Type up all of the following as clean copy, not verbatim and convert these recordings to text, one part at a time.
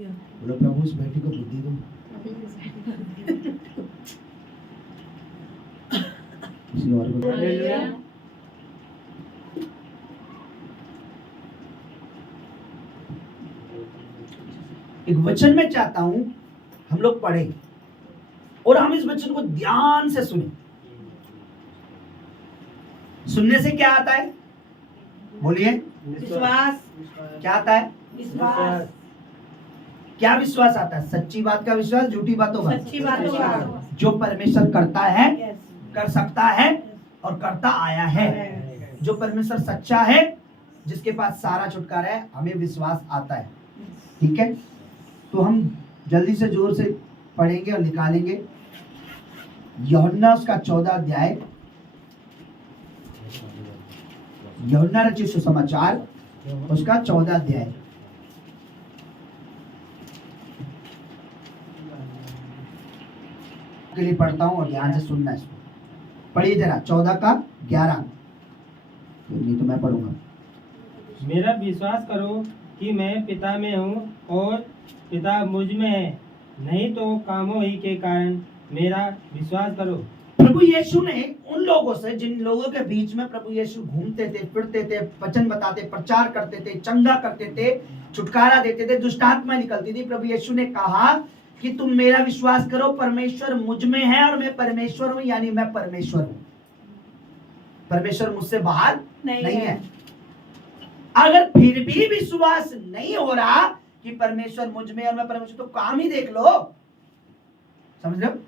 बोलो प्रभु उस बेटी को बुद्धि दो। किसी और को एक वचन में चाहता हूं हम लोग पढ़ें और हम इस वचन को ध्यान से सुने। सुनने से क्या आता है? बोलिए। विश्वास। क्या आता है? विश्वास। क्या विश्वास आता है? सच्ची बात का विश्वास, झूठी बातों का? सच्ची बातों का। जो परमेश्वर करता है, Yes. कर सकता है और करता आया है। Yes. जो परमेश्वर सच्चा है, जिसके पास सारा छुटकारा है, हमें विश्वास आता है। ठीक है, तो हम जल्दी से जोर से पढ़ेंगे और निकालेंगे। यूहन्ना उसका 14 अध्याय, यूहन्ना रचित सुसमाचार उसका 14 अध्याय। के लिए पढ़ता हूं और ध्यान से सुनना इसको। पढ़िए जरा 14 का 11। नहीं तो मैं पढ़ूंगा। मेरा विश्वास करो कि मैं पिता में हूँ और पिता मुझ में है, नहीं तो कामों ही के कारण मेरा विश्वास करो। प्रभु यीशु ने उन लोगों से, जिन लोगों के बीच में प्रभु यीशु घूमते थे, फिरते थे, वचन बताते, प्रचार करते थे, चंगा करते थे, छुटकारा देते थे, दुष्ट आत्मा निकलती थी, प्रभु यीशु ने कहा कि तुम मेरा विश्वास करो, परमेश्वर मुझ में है और मैं परमेश्वर हूं, यानी मैं परमेश्वर हूं। परमेश्वर मुझसे बाहर नहीं है। अगर फिर भी विश्वास नहीं हो रहा कि परमेश्वर मुझ में और मैं परमेश्वर, तो काम ही देख लो। समझ रहे हो?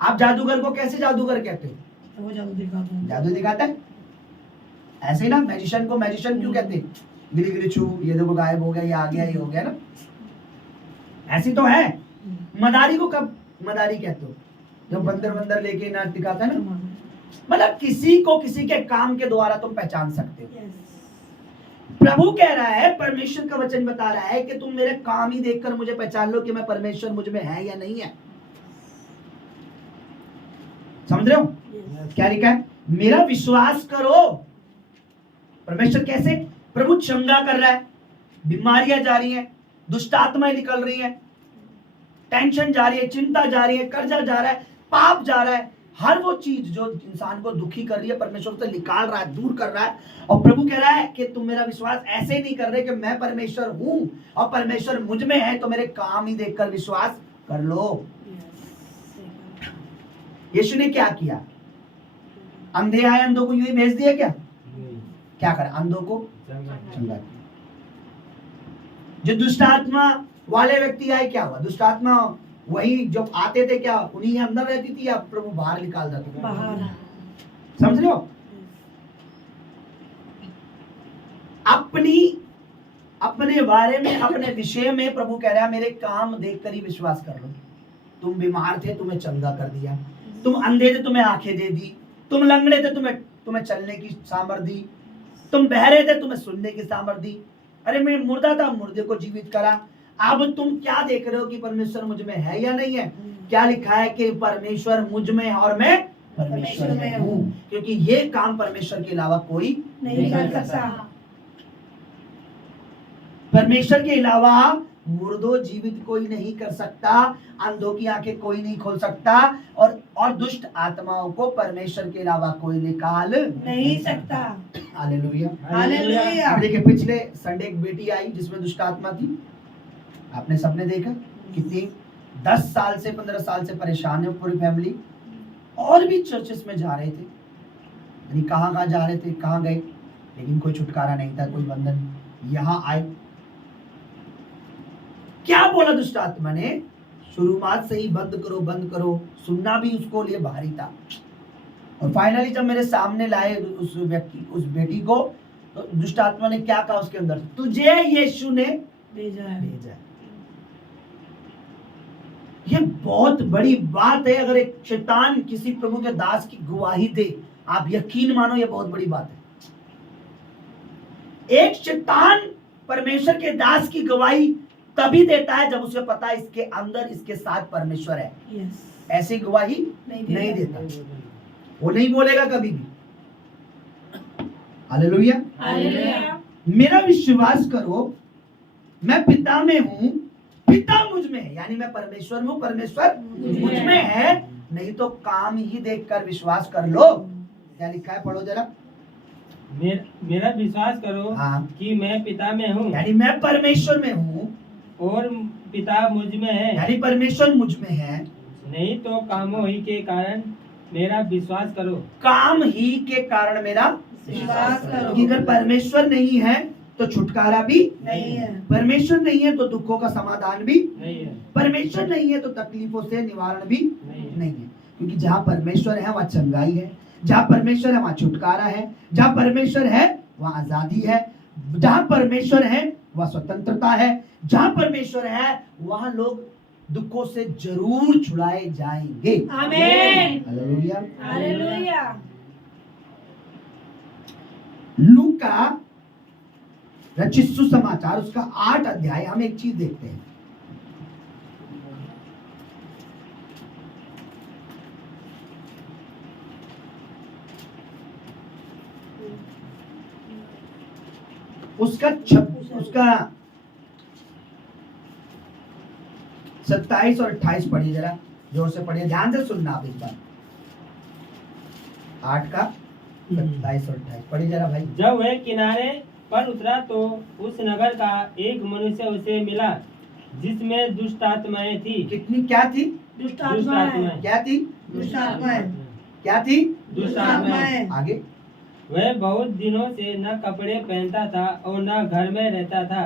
आप जादूगर को कैसे जादूगर कहते हो? वो जादू दिखाता है। ऐसे ही ना मैजिशियन को मैजिशियन क्यों कहते हैं? गिरी गिरी छू, ये देखो गायब हो गया, ये आ गया, ये हो गया ना। ऐसी तो है। मदारी को कब मदारी कहते हो? जब बंदर बंदर लेके नाच दिखाता है ना। मतलब किसी को किसी के काम के द्वारा तुम पहचान सकते हो। प्रभु कह रहा है, परमेश्वर का वचन बता रहा है कि तुम मेरे काम ही देखकर मुझे पहचान लो कि मैं परमेश्वर मुझ में है या नहीं है। समझ रहे हो? क्या लिखा है? मेरा विश्वास करो। परमेश्वर कैसे? प्रभु चंगा कर रहा है, बीमारियां जा रही हैं, दुष्ट आत्माएं निकल रही हैं, टेंशन जा रही है, चिंता जा रही है, कर्जा जा रहा है, पाप जा रहा है, हर वो चीज जो इंसान को दुखी कर रही है, परमेश्वर से निकाल रहा है, दूर कर रहा है। और प्रभु कह रहा है कि तुम मेरा विश्वास ऐसे नहीं कर रहे कि मैं परमेश्वर हूं और परमेश्वर मुझ में है, तो मेरे काम ही देखकर विश्वास कर लो। यीशु ने क्या किया? अंधे आए, अंधों को यूं ही भेज दिया क्या? क्या कर? अंधों को चंगा किया। जो दुष्ट आत्मा वाले व्यक्ति आए, क्या हुआ? दुष्ट आत्मा वही जब आते थे, क्या उन्हीं अंदर रहती थी या प्रभु बाहर निकाल देते थे? बाहर। समझ रहे हो? अपने बारे में, अपने विषय में प्रभु कह रहा है, मेरे काम देखकर ही विश्वास कर लो। तुम बीमार थे, तुम्हें चंगा कर दिया। तुम अंधे थे, तुम्हें आंखें दे दी। तुम लंगड़े थे, तुम्हें चलने की सामर्थ दी। तुम बहरे थे, तुम्हें सुनने की सामर्थ दी। अरे मैं मुर्दा था, मुर्दे को जीवित करा। अब तुम क्या देख रहे हो कि परमेश्वर मुझ में है या नहीं है? क्या लिखा है कि परमेश्वर मुझ में है और मैं परमेश्वर में हूं, क्योंकि ये काम परमेश्वर के अलावा कोई नहीं कर सकता। परमेश्वर के अलावा मुर्दों जीवित कोई नहीं कर सकता, अंधों की आंखें कोई नहीं खोल सकता, और दुष्ट आत्माओं को परमेश्वर के अलावा कोई निकाल नहीं सकता। Hallelujah, hallelujah. देखिए पिछले संडे एक बेटी आई जिसमें दुष्ट आत्मा थी। आपने सबने देखा कितनी 10 साल से 15 साल से परेशान है पूरी फैमिली, और भी चर्चेस में जा रहे थे, यानी कहाँ जा रहे थे, कहाँ गए, लेकिन कोई छुटकारा नहीं था, कोई बंधन। यहाँ आए, क्या बोला दुष्ट आत्मा ने? शुरुआत से ही बंद करो, सुनना भी उसको लिए भारी था। और फाइनली जब मेरे सामने लाए उस बेटी को, तो दुष्ट आत्मा ने क्या कहा उसके अंदर? तुझे यीशु ने भेजा है। ये बहुत बड़ी बात है। अगर एक शैतान किसी प्रभु के दास की गवाही दे, आप यकीन मानो ये बहुत बड़ी बात है। एक शैतान परमेश्वर के दास की गवाही तभी देता है जब उसे पता है इसके अंदर, इसके साथ परमेश्वर है। ऐसी गवाही नहीं देता। वो नहीं बोलेगा कभी भी। हालेलुया। मेरा विश्वास करो, मैं पिता में हूं पिता मुझ में है, यानी मैं परमेश्वर में हूँ, परमेश्वर मुझ में है, नहीं तो काम ही देखकर विश्वास कर लो। क्या लिखा है, पढ़ो जरा। मेरा विश्वास करो हाँ। कि मैं पिता में हूँ यानी मैं परमेश्वर में हूँ और पिता मुझ में है, यानी परमेश्वर मुझ में है, नहीं तो कामों ही के कारण मेरा विश्वास करो। काम ही के कारण मेरा विश्वास करो। क्योंकि अगर परमेश्वर नहीं है तो छुटकारा भी नहीं है। परमेश्वर नहीं है तो दुखों का समाधान भी नहीं है, परमेश्वर नहीं है तो तकलीफों से निवारण भी नहीं है। नहीं है। क्योंकि जहाँ परमेश्वर है वहाँ चंगाई है, जहाँ परमेश्वर है वहाँ छुटकारा है, जहाँ परमेश्वर है वहाँ आजादी है, जहाँ परमेश्वर है वहाँ स्वतंत्रता है, जहाँ परमेश्वर है वहाँ लोग दुखों से जरूर छुड़ाए जाएंगे। आमीन। हालेलुया। हालेलुया। लूका रचित सुसमाचार उसका 8 अध्याय, हम एक चीज देखते हैं। उसका 27 और 28 पढ़िए जरा, जोर से पढ़िए, ध्यान से सुनना आप इस बार। 8 का 27 और 28 पढ़िए जरा भाई। जब वह किनारे पर उतरा तो उस नगर का एक मनुष्य उसे मिला जिसमें दुष्ट आत्माएं थी। कितनी क्या थी? दुष्ट दुष्ट आत्माएं। आत्माएं। क्या थी? दुष्ट आत्माएं। क्या थी? दुष्ट आत्माएं। आगे। वह बहुत दिनों से न कपड़े पहनता था और न घर में रहता था,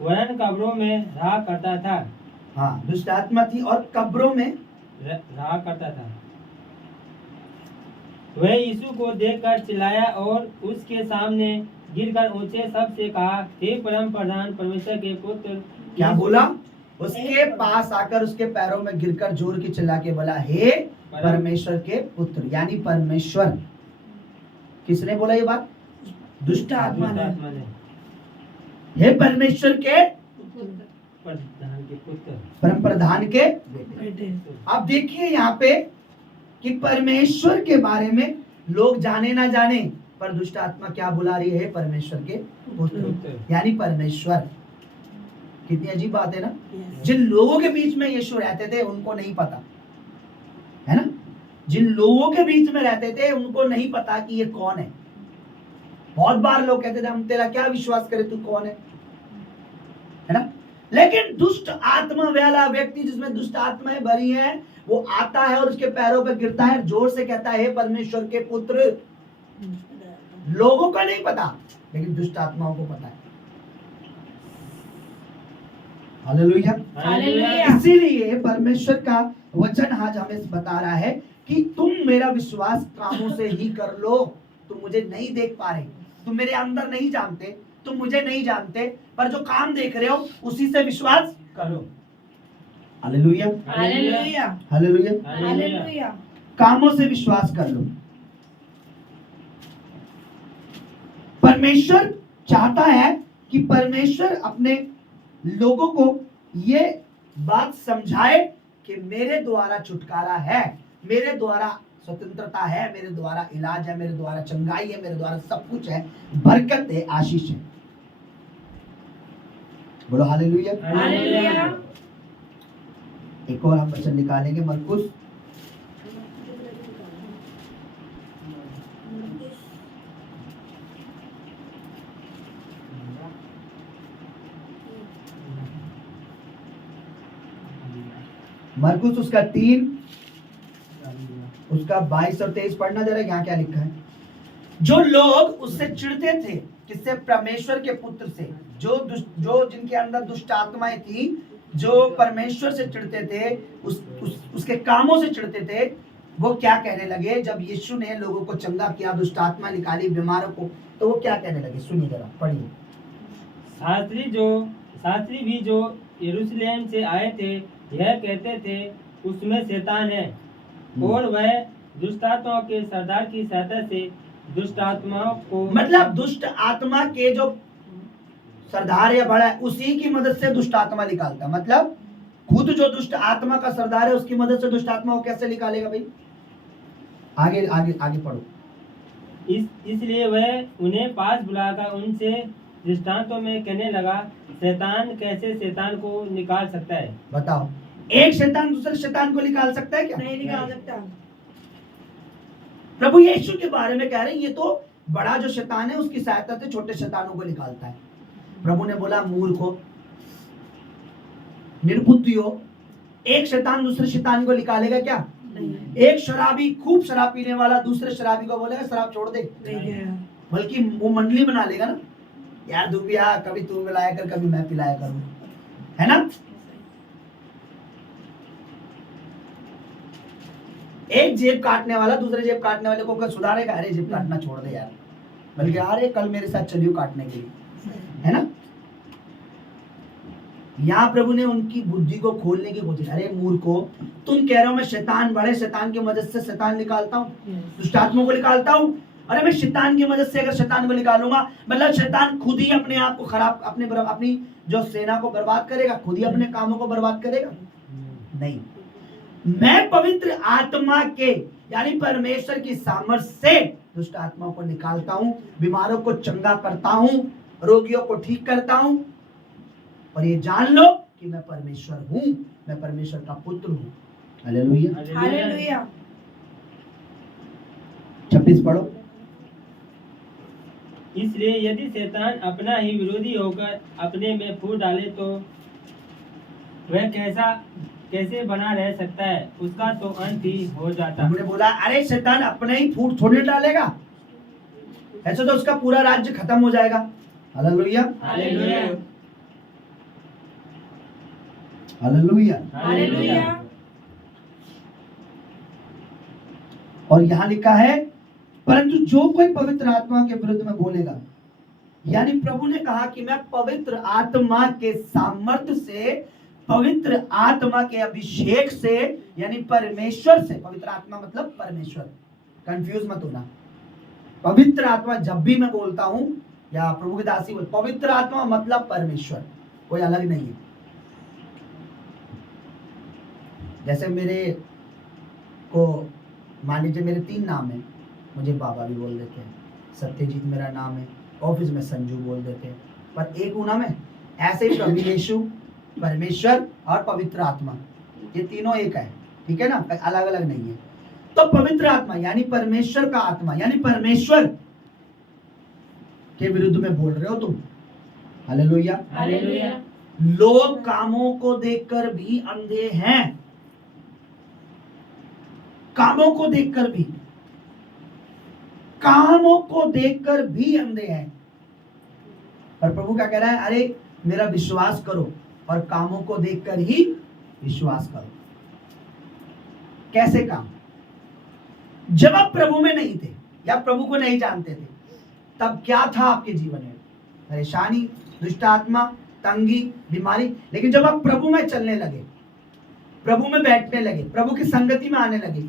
वरन कब्रों में रहा करता था। हाँ, दुष्ट आत्मा थी और कब्रों में रहा करता था। वह यीशु को देखकर चिल्लाया और उसके सामने गिरकर ऊंचे शब्द से कहा, हे परम प्रधान परमेश्वर के पुत्र। क्या बोला? उसके पास आकर उसके पैरों में गिरकर जोर की चिल्ला के बोला, हे परमेश्वर के पुत्र, यानी परमेश्वर। किसने बोला ये बात? दुष्ट आत्मा दुष्ट ने। आत्मा ने। हे परमेश्वर के प्रधान के पुत्र। परम प्रधान के बेटे। बेटे। अब देखिए यहाँ पे कि परमेश्वर के बारे में लोग जाने ना जाने, पर दुष्ट आत्मा क्या बुला रही है? परमेश्वर के पुत्र, पुत्र। यानी परमेश्वर। कितनी अजीब बात है ना। Yes. जिन लोगों के बीच में यीशु रहते थे उनको नहीं पता है ना, जिन लोगों के बीच में रहते थे उनको नहीं पता कि ये कौन है। बहुत बार लोग कहते थे, हम तेरा क्या विश्वास करें, तू कौन है ना। लेकिन दुष्ट आत्मा वाला व्यक्ति, जिसमें दुष्ट आत्माएं भरी हैं, वो आता है और उसके पैरों पर गिरता है, जोर से कहता है, हे परमेश्वर के पुत्र। लोगों को नहीं पता, लेकिन दुष्ट आत्माओं को पता है। हालेलुया। हालेलुया। इसीलिए परमेश्वर का वचन आज हमें बता रहा है कि तुम मेरा विश्वास कामों से ही कर लो। तुम मुझे नहीं देख पा रहे, तुम मेरे अंदर नहीं जानते, तुम मुझे नहीं जानते, पर जो काम देख रहे हो उसी से विश्वास करो। हालेलुया। हालेलुया। हालेलुया। हालेलुया। कामों से विश्वास कर लो। परमेश्वर चाहता है कि परमेश्वर अपने लोगों को ये बात समझाए कि मेरे द्वारा छुटकारा है, मेरे द्वारा स्वतंत्रता है, मेरे द्वारा इलाज है, मेरे द्वारा चंगाई है, मेरे द्वारा सब कुछ है, बरकत है, आशीष है। बोलो हालेलुया। हालेलुया। एक और हम वचन निकालेंगे, मरकुस मरकुस उसका 3 उसका 22 और 23 पढ़ना जरा, यहाँ क्या लिखा है। जो लोग उससे चिढ़ते थे, किससे? परमेश्वर के पुत्र से। जो जिनके अंदर दुष्ट आत्माएं थी, जो परमेश्वर से चिढ़ते थे, उसके कामों से चिढ़ते थे, वो क्या कहने लगे? जब यीशु ने लोगों को चंगा किया, दुष्ट आत्मा निकाली, बीमारों को, तो वो क्या कहने लगे? सुनिए जरा, पढ़िए। शास्त्री भी जो यरूशलेम से आए थे यह कहते थे, उसमें शैतान है, और वह दुष्ट आत्माओं के सरदार की सहायता से दुष्ट आत्माओं को, मतलब दुष्ट आत्मा के जो सरदार या बड़ा है, उसी की मदद से दुष्ट आत्मा निकालता है। मतलब खुद जो दुष्ट आत्मा का सरदार है, उसकी मदद से दुष्ट आत्मा को कैसे निकालेगा भाई? आगे आगे आगे पढ़ो। इसलिए वह उन्हें पास बुलाकर उनसे दृष्टांतों में कहने लगा, शैतान कैसे शैतान को निकाल सकता है? बताओ, एक शैतान दूसरे शैतान को निकाल सकता है क्या? नहीं निकाल सकता। प्रभु यीशु के बारे में कह रहे हैं, ये तो बड़ा जो शैतान है उसकी सहायता से छोटे शैतानों को निकालता है। प्रभु ने बोला, मूर्खों, निर्बुद्धियों, एक शैतान दूसरे शैतान को निकालेगा क्या? नहीं एक शराबी, खूब शराब पीने वाला दूसरे शराबी को बोलेगा शराब छोड़ दे, नहीं बल्कि वो मंडली बना लेगा ना, यार तू भी आ, कभी तू पिलाया कर, कभी मैं पिलाया करूं, है ना? एक जेब काटने वाला दूसरे जेब काटने वाले को सुधारेगा, अरे जेब काटना छोड़ दे यार, बल्कि अरे कल मेरे साथ चलियो काटने के लिए, है ना? यहाँ प्रभु ने उनकी बुद्धि को खोलने की कोशिश, अरे मूर्खों, तुम कह रहे हो मैं शैतान, बड़े शैतान की मदद से शैतान निकालता हूँ, दुष्टात्माओं को निकालता हूँ। अरे मैं शैतान की मदद से अगर शैतान को निकालूंगा, मतलब शैतान खुद ही अपने आप को खराब, अपनी जो सेना को बर्बाद करेगा, खुद ही अपने कामों को बर्बाद करेगा? नहीं, मैं पवित्र आत्मा के यानी परमेश्वर की सामर्थ से दुष्ट आत्माओं को निकालता हूं, बीमारों को चंगा करता हूं, रोगियों को ठीक करता हूं। और ये जान लो कि मैं परमेश्वर हूं, मैं परमेश्वर का पुत्र हूं। हालेलुया। हालेलुया। 26 पढ़ो। इसलिए यदि शैतान अपना ही विरोधी होकर अपने में फूट डाले तो वह कैसे बना रह सकता है? उसका तो अंत ही हो जाता। हमने बोला, अरे शैतान अपने ही फूट थोड़ी डालेगा, ऐसे तो उसका पूरा राज्य खत्म हो जाएगा। Hallelujah, hallelujah, hallelujah, hallelujah. और यहाँ लिखा है, परंतु जो कोई पवित्र आत्मा के विरुद्ध में बोलेगा, यानी प्रभु ने कहा कि मैं पवित्र आत्मा के सामर्थ्य से, पवित्र आत्मा के अभिषेक से, यानी परमेश्वर से, पवित्र आत्मा मतलब परमेश्वर, कंफ्यूज मत होना। पवित्र आत्मा जब भी मैं बोलता हूं या प्रभु के दासी बोल, पवित्र आत्मा मतलब परमेश्वर, कोई अलग नहीं है। जैसे मेरे को मान लीजिए मेरे 3 नाम है, मुझे बाबा भी बोल देते हैं, सत्यजीत मेरा नाम है, ऑफिस में संजू बोल देते हैं, पर एक हूं ना मैं। ऐसे ही प्रभु यीशु, परमेश्वर और पवित्र आत्मा, ये तीनों एक है, ठीक है ना, अलग अलग नहीं है। तो पवित्र आत्मा यानी परमेश्वर का आत्मा, यानी परमेश्वर के विरुद्ध में बोल रहे हो तुम। Hallelujah, hallelujah. लोग कामों को देखकर भी अंधे हैं, कामों को देखकर भी, कामों को देखकर भी अंधे हैं। पर प्रभु क्या कह रहा है? अरे मेरा विश्वास करो और कामों को देखकर ही विश्वास करो। कैसे काम? जब आप प्रभु में नहीं थे या प्रभु को नहीं जानते थे, तब क्या था आपके जीवन में? परेशानी, दुष्ट आत्मा, तंगी, बीमारी। लेकिन जब आप प्रभु में चलने लगे, प्रभु में बैठने लगे, प्रभु की संगति में आने लगे,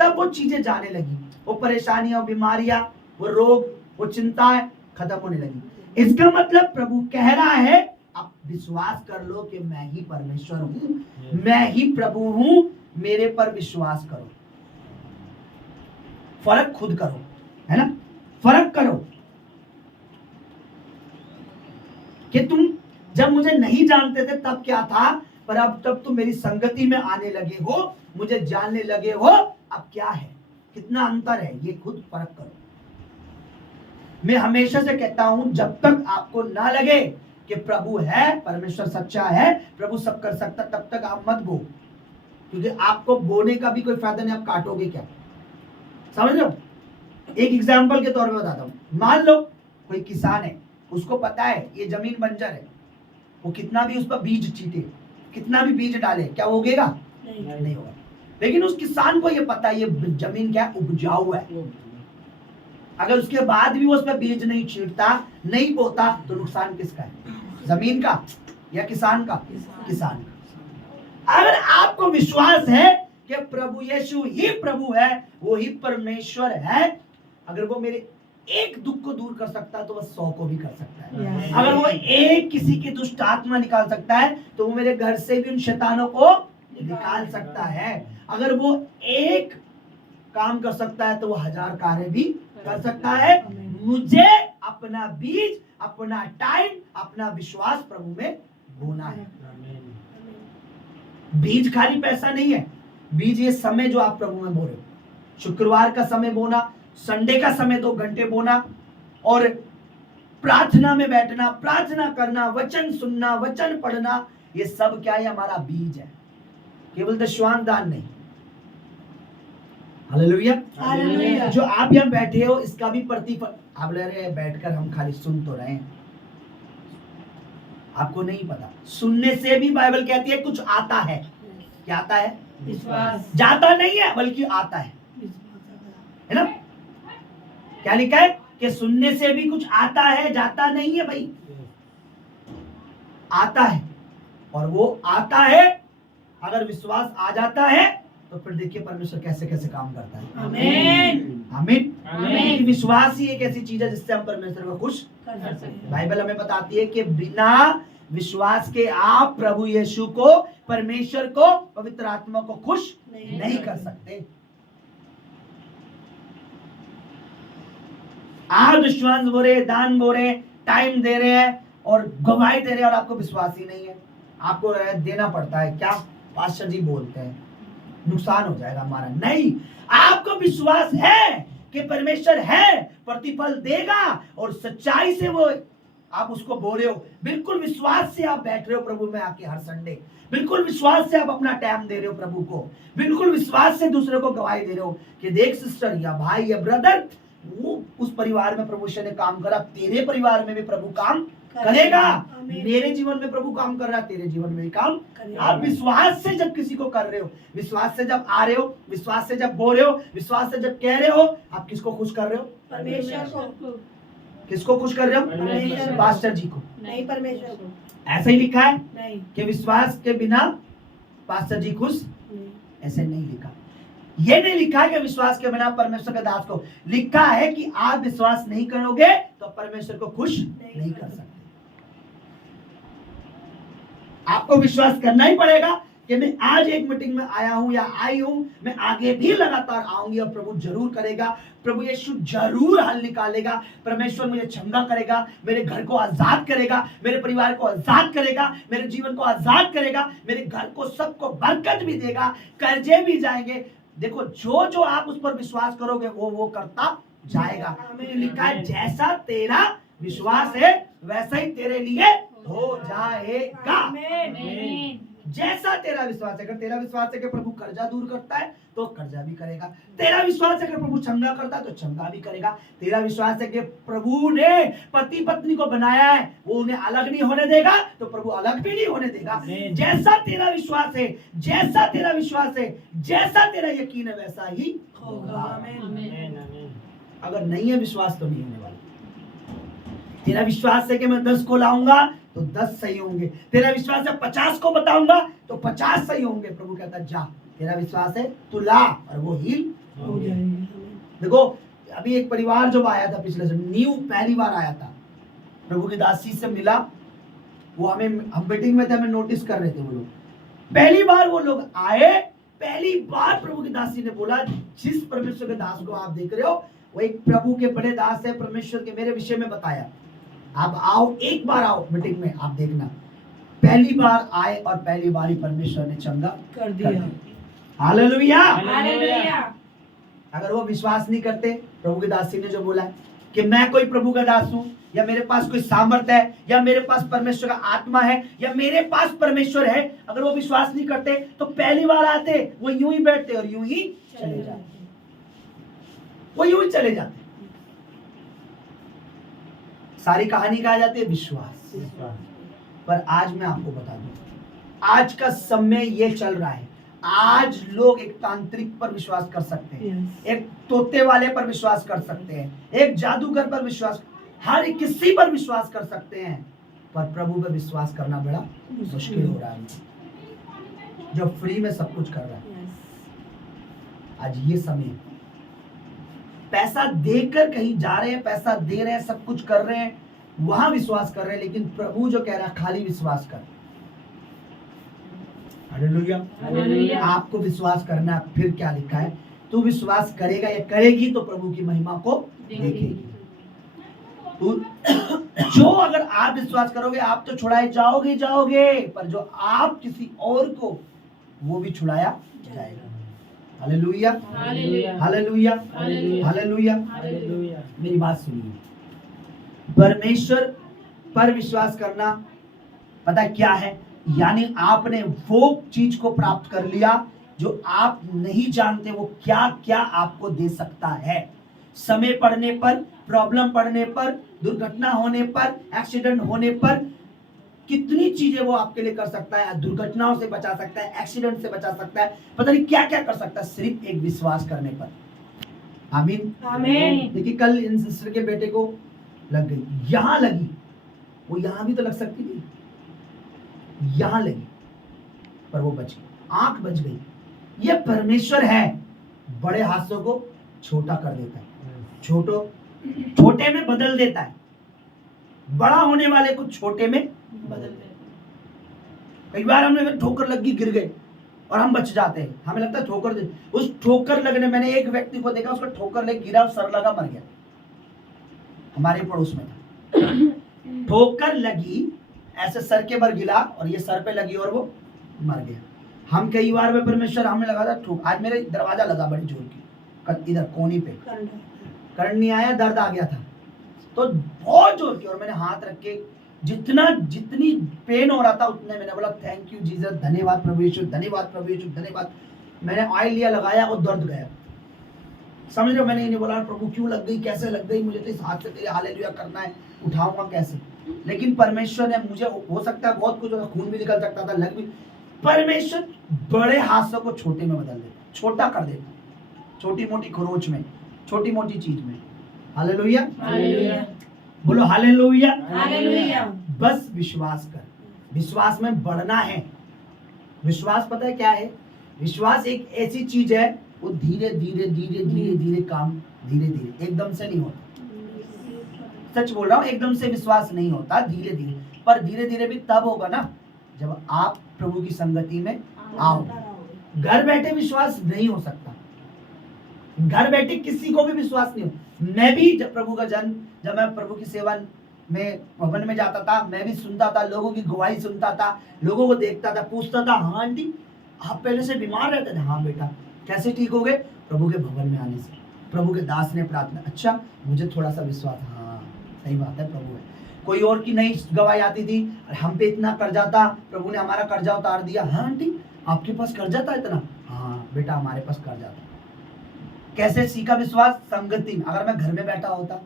तब वो चीजें जाने लगी, वो परेशानियां, विमारियां, वो रोग, वो चिंताएं खत्म होने लगी। इसका मतलब प्रभु कह रहा है, आप विश्वास कर लो कि मैं ही परमेश्वर हूं, मैं ही प्रभु हूं, मेरे पर विश्वास करो। फर्क खुद करो, है ना, फर्क करो कि तुम जब मुझे नहीं जानते थे तब क्या था, पर अब तब तुम मेरी संगति में आने लगे हो, मुझे जानने लगे हो, अब क्या है, कितना अंतर है, ये खुद फर्क करो। मैं हमेशा से कहता हूं, जब तक आपको ना लगे कि प्रभु है, परमेश्वर सच्चा है, प्रभु सब कर सकता, तब तक आप मत बो, क्योंकि आपको बोने का भी कोई फायदा नहीं, आप काटोगे क्या? समझ लो। एक एग्जाम्पल के तौर पे बताता हूं। मान लो कोई किसान है, उसको पता है ये जमीन बंजर है, वो कितना भी उस पर बीज छीटे, कितना भी बीज डाले, क्या उगेगा? नहीं होगा। लेकिन उस किसान को ये पता है ये जमीन क्या है, उपजाऊ है। अगर उसके बाद भी वो उस पर बीज नहीं छीटता, नहीं बोता, तो नुकसान किसका है? जमीन का या किसान का? किसान का। अगर आपको विश्वास है कि प्रभु यीशु ही प्रभु है, वो ही परमेश्वर है, अगर वो मेरे एक दुख को दूर कर सकता है तो वह 100 को भी कर सकता है। अगर वो एक किसी की दुष्ट आत्मा निकाल सकता है तो वो मेरे घर से भी उन शैतानों को निकाल सकता है। अगर वो एक काम कर सकता है तो वो 1000 कार्य भी कर सकता है। मुझे अपना बीज, अपना टाइम, अपना विश्वास प्रभु में बोना है। बीज खाली पैसा नहीं है, बीज ये समय जो आप प्रभु में बो रहे हो, शुक्रवार का समय बोना, संडे का समय 2 घंटे बोना, और प्रार्थना में बैठना, प्रार्थना करना, वचन सुनना, वचन पढ़ना, ये सब क्या है? हमारा बीज है, केवल दशवान दान नहीं। हालेलुया। हालेलुया। जो आप यहाँ बैठे हो इसका भी प्रतिफल, आप ले रहे हैं बैठकर हम खाली सुन तो रहे हैं, आपको नहीं पता, सुनने से भी बाइबल कहती है कुछ आता है। क्या आता है? विश्वास। जाता नहीं है बल्कि आता है ना? क्या लिखा है कि सुनने से भी कुछ आता है, जाता नहीं है भाई, आता है। और वो आता है, अगर विश्वास आ जाता है तो फिर देखिए परमेश्वर कैसे कैसे काम करता है। आमीन। आमीन। आमीन। विश्वास ही एक ऐसी चीज है जिससे हम परमेश्वर को खुश, कर सकते हैं। बाइबल हमें बताती है कि बिना विश्वास के आप प्रभु यीशु को, परमेश्वर को, पवित्र आत्मा को खुश नहीं कर सकते। आप विश्वास बो रहे, दान बो रहे, टाइम दे रहे हैं और गवाही दे रहे हैं और आपको विश्वास ही नहीं है, आपको देना पड़ता है, क्या पास्टर जी बोलते हैं नुकसान हो जाएगा हमारा। नहीं, आपको विश्वास है कि परमेश्वर है, प्रतिफल देगा, और सच्चाई से वो आप उसको बोल रहे हो, बिल्कुल विश्वास से आप बैठ रहे हो प्रभु में आके हर संडे, बिल्कुल विश्वास से आप अपना टाइम दे रहे हो प्रभु को, बिल्कुल विश्वास से दूसरे को गवाही दे रहे हो कि देख सिस्टर या भाई या ब्रदर, वो उस परिवार में प्रभु ने काम करा, तेरे परिवार में भी प्रभु काम करेगा। मेरे जीवन में प्रभु काम कर रहा है, तेरे जीवन में भी काम। आप विश्वास से जब किसी को कर रहे हो, विश्वास से जब आ रहे हो, विश्वास से जब बोल रहे हो, विश्वास से जब कह रहे हो, आप किसको खुश कर रहे हो? परमेश्वर को। किसको खुश कर रहे हो? परमेश्वर। पास्टर जी को। नहीं, परमेश्वर को। ऐसा ही लिखा है नहीं। कि विश्वास के बिना पास्टर जी खुश, नहीं। ऐसे नहीं लिखा। ये नहीं लिखा कि विश्वास के बिना परमेश्वर के दास को, लिखा है कि आप विश्वास नहीं करोगे तो परमेश्वर को खुश नहीं कर सकते। आपको विश्वास करना ही पड़ेगा कि मैं आज एक मीटिंग में आया हूं या आई हूं, मैं आगे भी लगातार आऊंगी और प्रभु जरूर करेगा, प्रभु यीशु जरूर हल निकालेगा, परमेश्वर मुझे क्षमा करेगा, मेरे घर को आजाद करेगा, मेरे परिवार को आजाद करेगा, मेरे जीवन को आजाद करेगा, मेरे घर को सबको बरकत भी देगा, कर्जे भी जाएंगे। देखो, जो जो आप उस पर विश्वास करोगे वो करता जाएगा। लिखा है जैसा तेरा विश्वास है वैसा ही तेरे लिए हो जाएगा। आमीन। जैसा तेरा विश्वास है, अगर तेरा विश्वास है कि प्रभु कर्जा दूर करता है तो कर्जा भी करेगा, तेरा विश्वास है कि प्रभु क्षमा करता है तो क्षमा भी करेगा, तेरा विश्वास है कि प्रभु ने पति पत्नी को बनाया है, वो उन्हें अलग नहीं होने देगा तो प्रभु अलग भी नहीं होने देगा। जैसा तेरा विश्वास है, जैसा तेरा विश्वास है, जैसा तेरा यकीन है वैसा ही होगा। अगर नहीं है विश्वास तो नहीं होने वाला। तेरा विश्वास है कि मैं 10 को लाऊंगा तो 10 सही होंगे, तेरा विश्वास है 50 को बताऊंगा तो 50 सही होंगे। प्रभु कहता है जा, तेरा विश्वास है तू ला और वो हील हो जाएंगे। देखो, अभी एक परिवार जो आया था पिछले समय, न्यू पहली बार आया था, प्रभु की दासी से मिला, वो हम मीटिंग में थे, हमें नोटिस कर रहे थे। वो लोग पहली बार वो लोग आए, पहली बार प्रभु की दासी ने बोला जिस परमेश्वर के दास को आप देख रहे हो वो एक प्रभु के बड़े दास है, परमेश्वर के मेरे विषय में बताया, आप आओ, एक बार आओ मीटिंग में, आप देखना। पहली बार आए और पहली बार ही परमेश्वर ने चंगा कर दिया। हालेलुया। हालेलुया। अगर वो विश्वास नहीं करते, प्रभु की दासी ने जो बोला कि मैं कोई प्रभु का दास हूं, या मेरे पास कोई सामर्थ्य है, या मेरे पास परमेश्वर का आत्मा है, या मेरे पास परमेश्वर है, अगर वो विश्वास नहीं करते तो पहली बार आते वो यूं ही बैठते और यूं ही चले जाते, वो यूं ही चले जाते। सारी कहानी कहा जाती है विश्वास। पर आज मैं आपको बता दूं, आज का समय ये चल रहा है, आज लोग एक तांत्रिक पर विश्वास कर सकते हैं, एक तोते वाले पर विश्वास कर सकते हैं, एक जादूगर पर विश्वास, हर किसी पर विश्वास कर सकते हैं, पर प्रभु पर विश्वास करना बड़ा मुश्किल हो रहा है, जो फ्री में सब कुछ कर रहा है। आज ये समय है, पैसा देकर कहीं जा रहे हैं, पैसा दे रहे हैं, सब कुछ कर रहे हैं, वहां विश्वास कर रहे हैं, लेकिन प्रभु जो कह रहा है खाली विश्वास कर। हालेलुया। आपको विश्वास करना है। फिर क्या लिखा है, तू विश्वास करेगा या करेगी तो प्रभु की महिमा को देखेगी। तो जो अगर आप विश्वास करोगे आप तो छुड़ाए जाओगे जाओगे, पर जो आप किसी और को, वो भी छुड़ाया जाएगा। Hallelujah, hallelujah, hallelujah, hallelujah, hallelujah. Hallelujah. मेरी बात सुनिए, परमेश्वर पर विश्वास करना पता है क्या है? यानी आपने वो चीज को प्राप्त कर लिया जो आप नहीं जानते वो क्या क्या आपको दे सकता है। समय पड़ने पर, प्रॉब्लम पड़ने पर, दुर्घटना होने पर, एक्सीडेंट होने पर कितनी चीजें वो आपके लिए कर सकता है। दुर्घटनाओं से बचा सकता है, एक्सीडेंट से बचा सकता है, पता नहीं क्या क्या कर सकता है, सिर्फ एक विश्वास करने पर। आमीन। आमीन। देखिए कल इन सिस्टर के बेटे को लग गई, यहां लगी, वो यहां भी तो लग सकती थी, यहां लगी पर वो बच गई, आंख बच गई। ये परमेश्वर है, बड़े हादसों को छोटा कर देता है, छोटे में बदल देता है, बड़ा होने वाले को छोटे में बदल देता है। कई बार हमने ठोकर लग गई, गिर गए और हम बच जाते हैं, हमें लगता है ठोकर दे। उस ठोकर लगने, मैंने एक व्यक्ति को देखा, उसका ठोकर लग गिरा, सर लगा, मर गया, हमारे पड़ोस में था। ठोकर लगी, ऐसे सर के बल गिरा और ये सर पे लगी और वो मर गया। हम कई बार में परमेश्वर हमें लगा था ठोक, आज मेरे दरवाजा लगा बड़ी जोर की, इधर कोनी पे करंट नहीं आया, दर्द आ गया था तो बहुत जोर की, और मैंने हाथ रख के जितनी पेन हो रहा था उतने मैंने बोला थैंक यू जीसस, धन्यवाद प्रभु यीशु, धन्यवाद प्रभु यीशु, धन्यवाद। मैंने ऑयल लिया, लगाया और दर्द गया। समझ रहे हो, मैंने ये नहीं बोला प्रभु क्यों लग गई, कैसे लग गई, मुझे तो इस हाथ से तेरे हालेलुया करना है, उठाऊंगा कैसे। लेकिन परमेश्वर ने मुझे, हो सकता है बहुत कुछ, खून भी निकल सकता था, लग भी, परमेश्वर बड़े हादसों को छोटे में बदल देता, छोटा कर देता, छोटी मोटी खरोच में, छोटी मोटी चीज में। हालेलुया, हालेलुया, बोलो हालेलुया। हालेलुया। बस विश्वास कर, विश्वास में बढ़ना है। विश्वास पता है क्या है? विश्वास एक ऐसी चीज है, वो धीरे धीरे धीरे धीरे धीरे काम, धीरे धीरे, एकदम से नहीं होता। सच बोल रहा हूँ, एकदम से विश्वास नहीं होता, धीरे धीरे। पर धीरे धीरे भी तब होगा ना जब आप प्रभु की संगति में आओ। घर बैठे विश्वास नहीं हो सकता, घर बैठे किसी को भी विश्वास नहीं हो। मैं भी जब प्रभु का जन्म, जब मैं प्रभु की सेवा में भवन में जाता था, मैं भी सुनता था, लोगों की गवाही सुनता था, लोगों को देखता था, पूछता था हाँ आंटी आप पहले से बीमार रहते थे? हाँ बेटा। कैसे ठीक हो गए? प्रभु के भवन में आने से। प्रभु के दास ने प्रार्थना, अच्छा मुझे थोड़ा सा विश्वास, हाँ सही बात है प्रभु है। कोई और की नहीं गवाही आती थी, हम पे इतना कर्जा था, प्रभु ने हमारा कर्जा उतार दिया। हाँ आंटी आपके पास कर्जा था इतना? हाँ बेटा हमारे पास कर्जा था। कैसे सीखा विश्वास? संगति में। अगर मैं घर में बैठा होता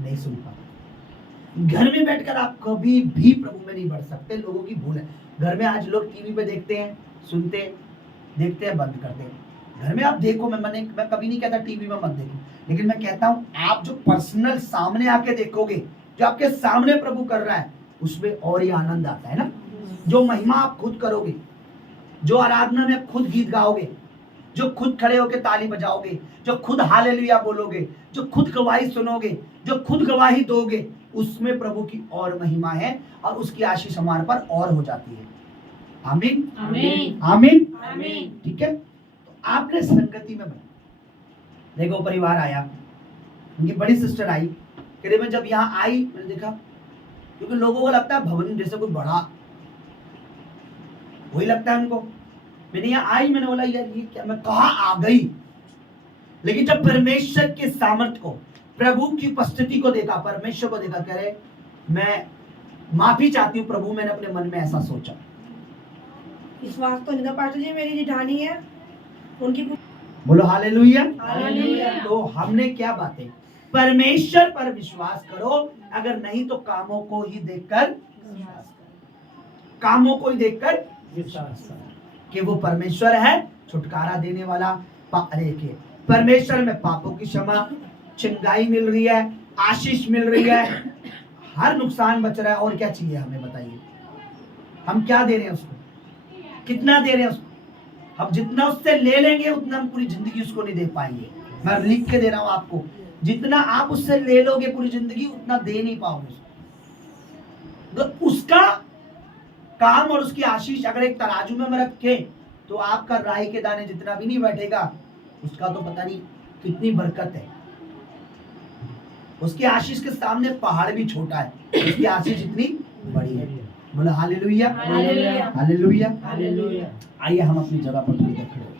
नहीं सुन पाता। घर में बैठकर आप कभी भी प्रभु में नहीं बढ़ सकते, लोगों की भूल है। घर में आज लोग टीवी पे देखते हैं, सुनते हैं, देखते हैं, बंद करते हैं। घर में आप देखो, मैं कभी नहीं कहता टीवी में मत देखो, लेकिन मैं कहता हूं आप जो पर्सनल सामने आके देखोगे, जो आपके सामने प्रभु कर रहा है, उसमें और ही आनंद आता है ना। जो महिमा आप खुद करोगे, जो आराधना में खुद गीत गाओगे, जो खुद खड़े होकर ताली बजाओगे, जो खुद हालेलुया बोलोगे, जो खुद गवाही सुनोगे, जो खुद गवाही दोगे, उसमें प्रभु की और महिमा है और उसकी आशीष हमारे पर और हो जाती है। आमीन, आमीन, आमीन, आमीन। ठीक है। तो आपने संगति में बना। देखो परिवार आया, उनकी बड़ी सिस्टर आई, करीबन जब यहाँ आई मैंने देखा, क्योंकि लोगों को लगता है भवन जैसे कोई बड़ा, वही लगता है उनको। मैंने यहाँ आई, मैंने बोला यार ये क्या, मैं कहाँ आ गई। लेकिन जब परमेश्वर के सामर्थ्य को, प्रभु की उपस्थिति को देखा, परमेश्वर को देखा, कह रहे मैं माफी चाहती हूँ प्रभु, मैंने अपने मन में ऐसा सोचा। विश्वास तो निदा पास्टर जी मेरी जेठानी है, उनकी बोलो हालेलुया। हालेलुया। तो हमने क्या बातें, परमेश्वर पर विश्वास करो, अगर नहीं तो कामों को ही देखकर विश्वास करो, कामों को ही देखकर विश्वास करो कि वो परमेश्वर है छुटकारा देने वाला। अरे के परमेश्वर में पापों की क्षमा, चंगाई मिल रही है, आशीष मिल रही है, हर नुकसान बच रहा है। और क्या चाहिए हमें बताइए? हम क्या दे रहे हैं उसको, कितना दे रहे हैं उसको? हम जितना उससे ले लेंगे उतना हम पूरी जिंदगी उसको नहीं दे पाएंगे। मैं लिख के दे रहा हूं आपको, जितना आप उससे ले लोगे पूरी जिंदगी उतना दे नहीं पाओगे उसको। तो उसका काम और उसकी आशीष अगर एक तराजू में रखे तो आपका राई के दाने जितना भी नहीं बैठेगा, उसका तो पता नहीं कितनी बरकत है। उसकी आशीष के सामने पहाड़ भी छोटा है, उसकी आशीष इतनी बड़ी है। बोलो हालेलुया, हालेलुया। हालेलुया। हालेलुया। आइए हम अपनी जगह पर थोड़ी देर खड़े